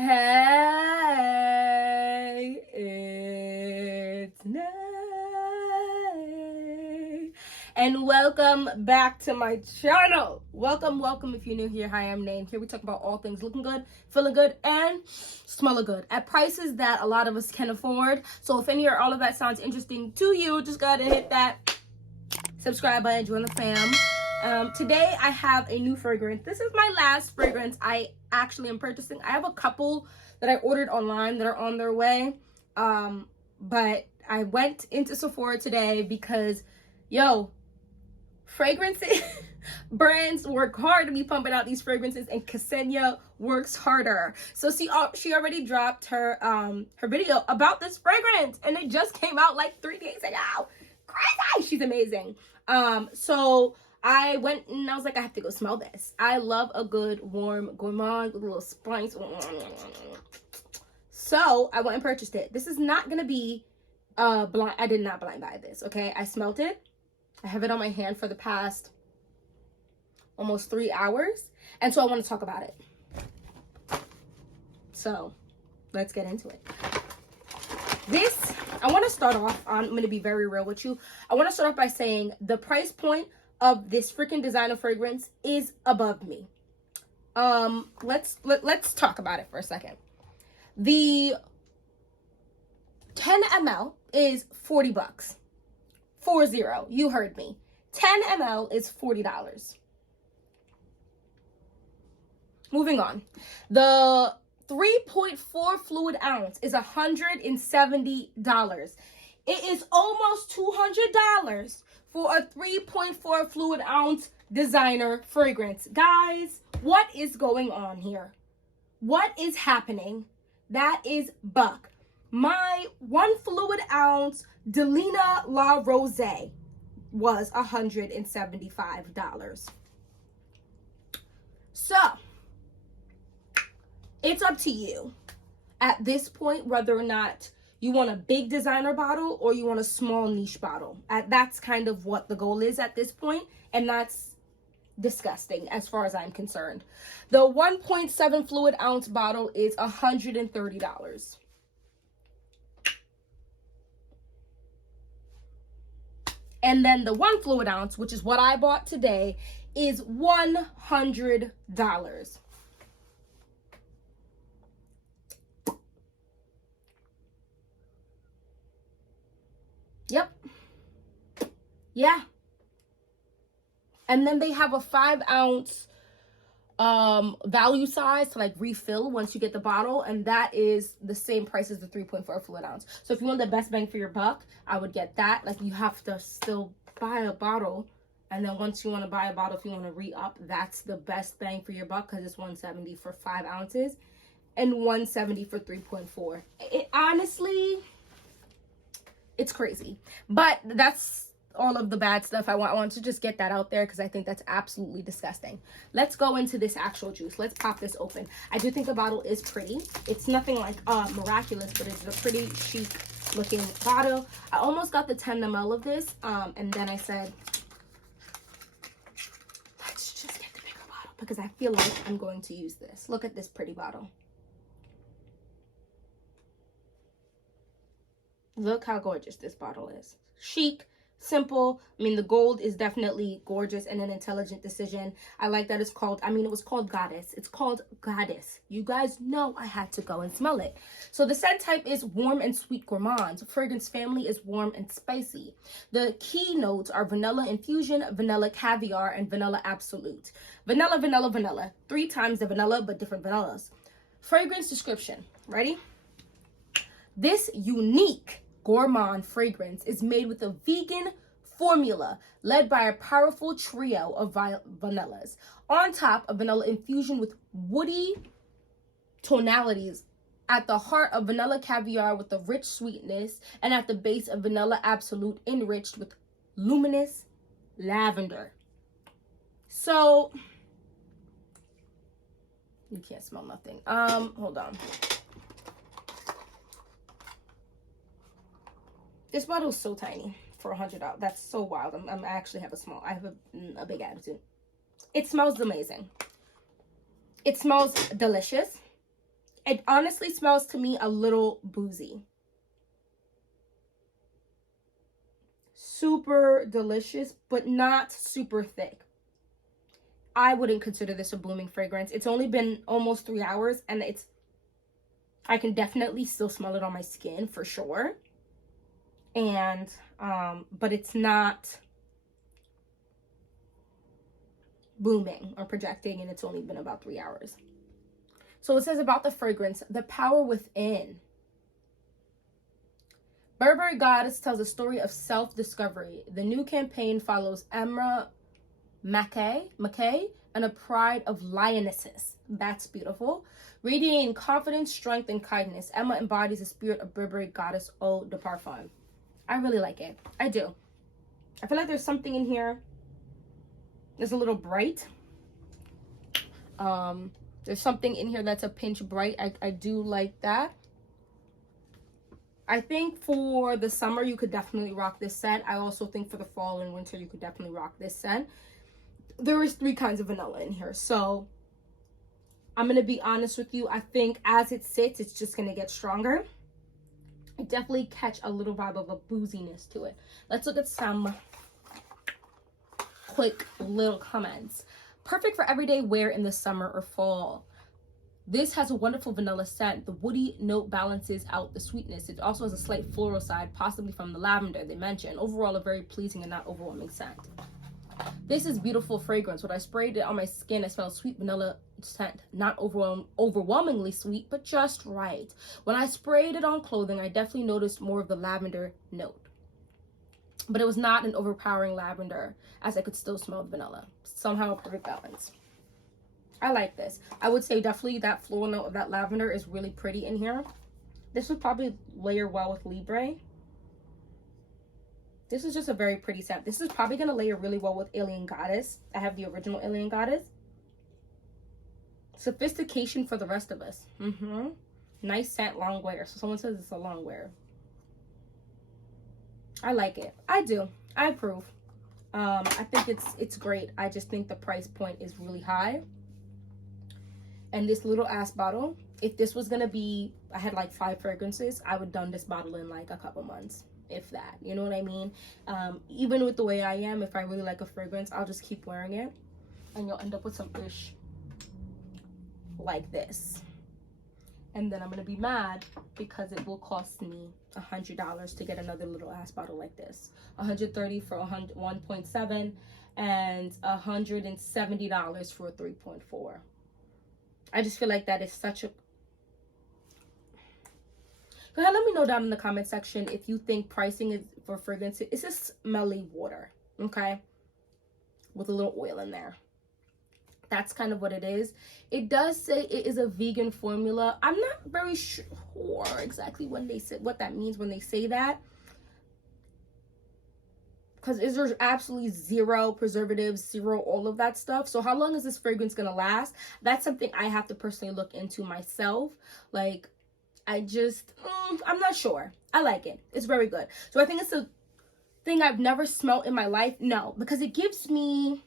Hey, it's Nay. And welcome back to my channel. Welcome if you're new here. Hi, I'm Nay. Here we talk about all things looking good, feeling good, and smelling good at prices that a lot of us can afford. So if any or all of that sounds interesting to you, just go ahead and hit that subscribe button, join the fam. Today I have a new fragrance. This is my last fragrance I actually am purchasing. I have a couple that I ordered online that are on their way. But I went into Sephora today because, fragrances, brands work hard to be pumping out these fragrances, and Ksenia works harder. So she already dropped her video about this fragrance, and it just came out like 3 days ago. Crazy! She's amazing. So I went and I was like, I have to go smell this. I love a good warm gourmand with a little spice. So I went and purchased it. This is not gonna be blind. I did not blind buy this. Okay, I smelled it. I have it on my hand for the past almost 3 hours, and so I want to talk about it. So let's get into it. I want to start off, I'm going to be very real with you. I want to start off by saying the price point of this freaking designer fragrance is above me. Let's talk about it for a second. The 10 ml is $40. 40, you heard me. 10 ml is $40. Moving on. The 3.4 fluid ounce is $170. It is almost $200 for a 3.4 fluid ounce designer fragrance. Guys, what is going on here? What is happening? That is buck. My 1 fluid ounce Delina La Rose was $175. So it's up to you at this point whether or not you want a big designer bottle or you want a small niche bottle. That's kind of what the goal is at this point, and that's disgusting as far as I'm concerned. The 1.7 fluid ounce bottle is $130. And then the 1 fluid ounce, which is what I bought today, is $100. Yep. Yeah. And then they have a 5 ounce value size to like refill once you get the bottle, and that is the same price as the 3.4 fluid ounce. So if you want the best bang for your buck, I would get that. Like, you have to still buy a bottle, and then once you want to buy a bottle, if you want to re-up, that's the best bang for your buck, because it's $170 for 5 ounces and $170 for 3.4. It honestly, it's crazy, but that's all of the bad stuff. I want to just get that out there because I think that's absolutely disgusting. Let's go into this actual juice. Let's pop this open. I do think the bottle is pretty. It's nothing like miraculous, but it's a pretty chic looking bottle. I almost got the 10 ml of this, and then I said, let's just get the bigger bottle because I feel like I'm going to use this. Look at this pretty bottle. Look how gorgeous this bottle is. Chic, simple. I mean, the gold is definitely gorgeous and an intelligent decision. I like that it's called, it was called Goddess. It's called Goddess. You guys know I had to go and smell it. So the scent type is warm and sweet gourmand. Fragrance family is warm and spicy. The key notes are vanilla infusion, vanilla caviar, and vanilla absolute. Vanilla, vanilla, vanilla. 3 times the vanilla, but different vanillas. Fragrance description. Ready? This unique gourmand fragrance is made with a vegan formula led by a powerful trio of vanillas. On top, a vanilla infusion with woody tonalities. At the heart of vanilla caviar with a rich sweetness, and at the base of vanilla absolute enriched with luminous lavender. So you can't smell nothing. Hold on. This bottle is so tiny for $100. That's so wild. I actually have I have a big attitude. It smells amazing. It smells delicious. It honestly smells to me a little boozy. Super delicious, but not super thick. I wouldn't consider this a booming fragrance. It's only been almost 3 hours, and I can definitely still smell it on my skin for sure. And but it's not booming or projecting, and it's only been about 3 hours. So it says about the fragrance, the power within. Burberry Goddess tells a story of self-discovery. The new campaign follows Emma Mackay and a pride of lionesses. That's beautiful. Radiating confidence, strength, and kindness, Emma embodies the spirit of Burberry Goddess Eau de Parfum. I really like it. I do. I feel like there's something in here. There's a little bright. There's something in here that's a pinch bright. I do like that. I think for the summer, you could definitely rock this scent. I also think for the fall and winter, you could definitely rock this scent. There is 3 kinds of vanilla in here. So I'm going to be honest with you. I think as it sits, it's just going to get stronger. I definitely catch a little vibe of a booziness to it. Let's look at some quick little comments. Perfect for everyday wear in the summer or fall. This has a wonderful vanilla scent. The woody note balances out the sweetness. It also has a slight floral side, possibly from the lavender they mentioned. Overall, a very pleasing and not overwhelming scent. This is beautiful fragrance. When I sprayed it on my skin, I smelled sweet vanilla scent. Not overwhelmingly sweet, but just right. When I sprayed it on clothing, I definitely noticed more of the lavender note. But it was not an overpowering lavender, as I could still smell the vanilla. Somehow a perfect balance. I like this. I would say definitely that floral note of that lavender is really pretty in here. This would probably layer well with Libre. This is just a very pretty scent. This is probably going to layer really well with Alien Goddess. I have the original Alien Goddess. Sophistication for the rest of us. Nice scent, long wear. So someone says it's a long wear. I like it. I do. I approve. I think it's great. I just think the price point is really high. And this little ass bottle, if this was gonna be, I had like 5 fragrances, I would done this bottle in like a couple months, if that. You know what I mean? Even with the way I am, if I really like a fragrance, I'll just keep wearing it, and you'll end up with some ish like this. And then I'm gonna be mad because it will cost me $100 to get another little ass bottle like this. $130 for 1.7 and $170 for a 3.4. I just feel like that is such a... Go ahead, let me know down in the comment section if you think pricing is for fragrance. It's just smelly water, okay? With a little oil in there. That's kind of what it is. It does say it is a vegan formula. I'm not very sure exactly when they say what that means when they say that. Because there's absolutely 0 preservatives, 0 all of that stuff. So how long is this fragrance gonna last? That's something I have to personally look into myself. Like, I'm not sure. I like it. It's very good. So I think it's a thing I've never smelled in my life. No, because it gives me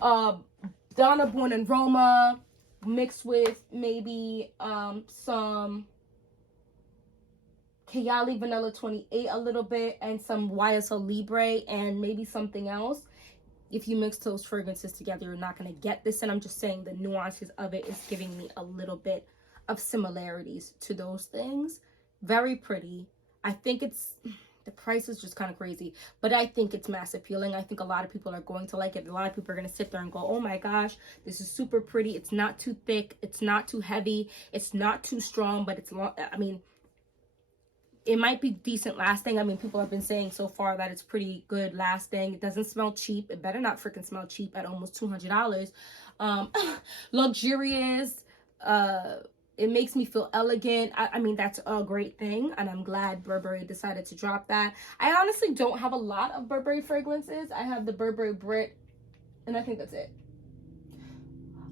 Donna Born and Roma mixed with maybe some Kayali Vanilla 28 a little bit, and some YSL Libre, and maybe something else. If you mix those fragrances together, you're not going to get this, and I'm just saying the nuances of it is giving me a little bit of similarities to those things. Very pretty. I think the price is just kind of crazy, but I think it's mass appealing. I think a lot of people are going to like it. A lot of people are going to sit there and go, oh my gosh, this is super pretty. It's not too thick. It's not too heavy. It's not too strong, but it's long. I mean, it might be decent lasting. I mean, people have been saying so far that it's pretty good lasting. It doesn't smell cheap. It better not freaking smell cheap at almost $200. Luxurious. It makes me feel elegant. I mean, that's a great thing, and I'm glad Burberry decided to drop that. I honestly don't have a lot of Burberry fragrances. I have the Burberry Brit, and I think that's it.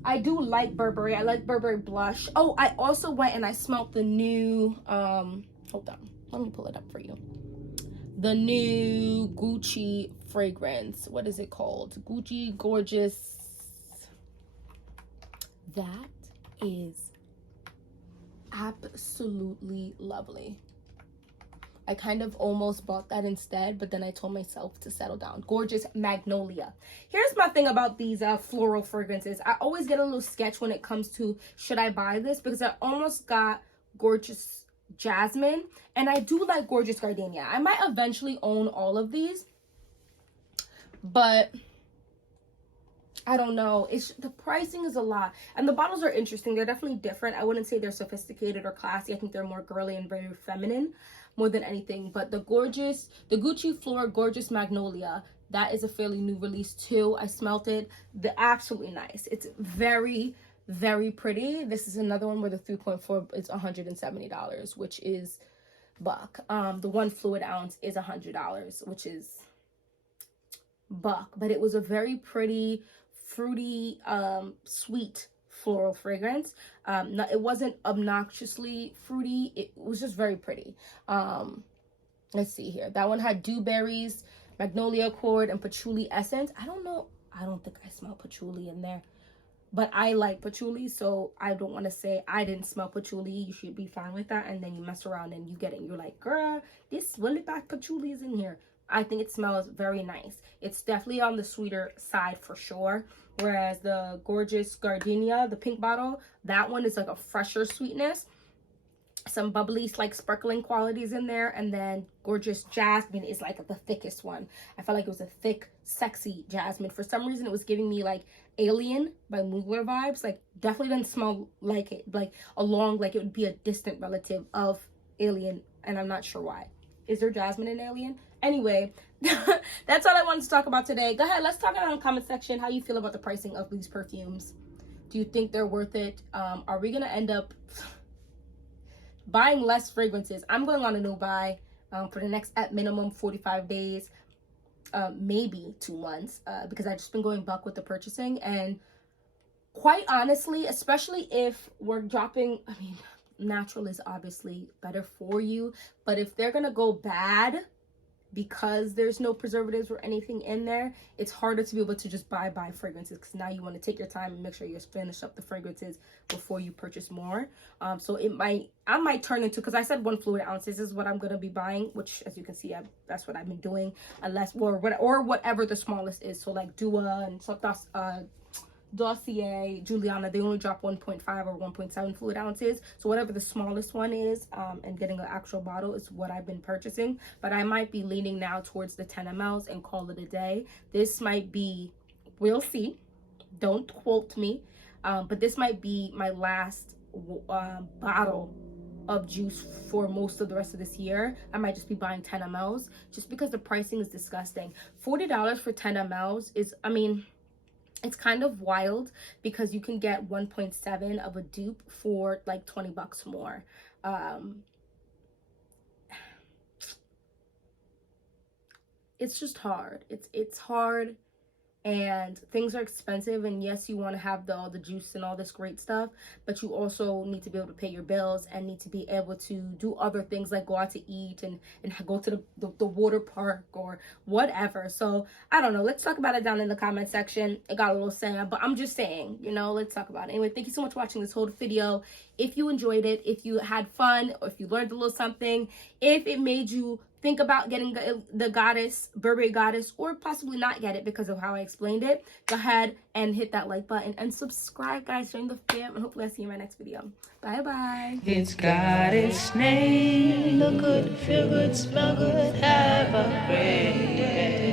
I do like Burberry. I like Burberry Blush. Oh, I also went and I smelled the new, hold on. Let me pull it up for you. The new Gucci fragrance. What is it called? Gucci Gorgeous. That is absolutely lovely. I kind of almost bought that instead, but then I told myself to settle down. Gorgeous Magnolia. Here's my thing about these floral fragrances. I always get a little sketch when it comes to should I buy this, because I almost got Gorgeous Jasmine, and I do like Gorgeous Gardenia. I might eventually own all of these, but I don't know. It's the pricing is a lot, and the bottles are interesting. They're definitely different. I wouldn't say they're sophisticated or classy. I think they're more girly and very feminine more than anything. But the Gucci Flora Gorgeous Magnolia, that is a fairly new release too. I smelt it. They're absolutely nice. It's very, very pretty. This is another one where the 3.4 is $170, which is buck. The 1 fluid ounce is $100, which is buck. But it was a very pretty, fruity, sweet floral fragrance. It wasn't obnoxiously fruity. It was just very pretty. Let's see here. That one had dewberries, magnolia accord, and patchouli essence. I don't know. I don't think I smell patchouli in there, but I like patchouli, so I don't want to say I didn't smell patchouli. You should be fine with that. And then you mess around and you get it. And you're like, girl, this really bad patchouli is in here. I think it smells very nice. It's definitely on the sweeter side for sure. Whereas the Gorgeous Gardenia, the pink bottle, that one is like a fresher sweetness. Some bubbly, like sparkling qualities in there. And then Gorgeous Jasmine is like the thickest one. I felt like it was a thick, sexy jasmine. For some reason, it was giving me like Alien by Mugler vibes. Like, definitely doesn't smell like it. Like, like it would be a distant relative of Alien. And I'm not sure why. Is there jasmine in Alien? Anyway, that's all I wanted to talk about today. Go ahead, let's talk about it in the comment section. How you feel about the pricing of these perfumes? Do you think they're worth it? Are we gonna end up buying less fragrances? I'm going on a no buy for the next at minimum 45 days, maybe 2 months, because I've just been going buck with the purchasing. And quite honestly, especially if we're dropping, I mean, natural is obviously better for you, but if they're gonna go bad because there's no preservatives or anything in there, it's harder to be able to just buy fragrances, because now you want to take your time and make sure you finish up the fragrances before you purchase more. So I might turn into, because I said 1 fluid ounce, this is what I'm going to be buying, which as you can see, that's what I've been doing, unless, or whatever the smallest is. So like Dua and Dossier, Juliana, they only drop 1.5 or 1.7 fluid ounces. So whatever the smallest one is, and getting an actual bottle is what I've been purchasing. But I might be leaning now towards the 10 mls and call it a day. This might be, we'll see, don't quote me, but this might be my last bottle of juice for most of the rest of this year. I might just be buying 10 mls just because the pricing is disgusting. $40 for 10 mls is, I mean, it's kind of wild, because you can get 1.7 of a dupe for like 20 bucks more. It's just hard. It's hard, and things are expensive. And yes, you want to have all the juice and all this great stuff, but you also need to be able to pay your bills and need to be able to do other things like go out to eat and go to the water park or whatever. So I don't know, let's talk about it down in the comment section. It got a little sad, but I'm just saying, you know, let's talk about it. Anyway, thank you so much for watching this whole video. If you enjoyed it, if you had fun, or if you learned a little something, if it made you think about getting the Goddess, Burberry Goddess, or possibly not get it because of how I explained it, go ahead and hit that like button and subscribe, guys. Join the fam, and hopefully I'll see you in my next video. Bye bye. It's got its name. Look good, feel good, smell good, have a great day.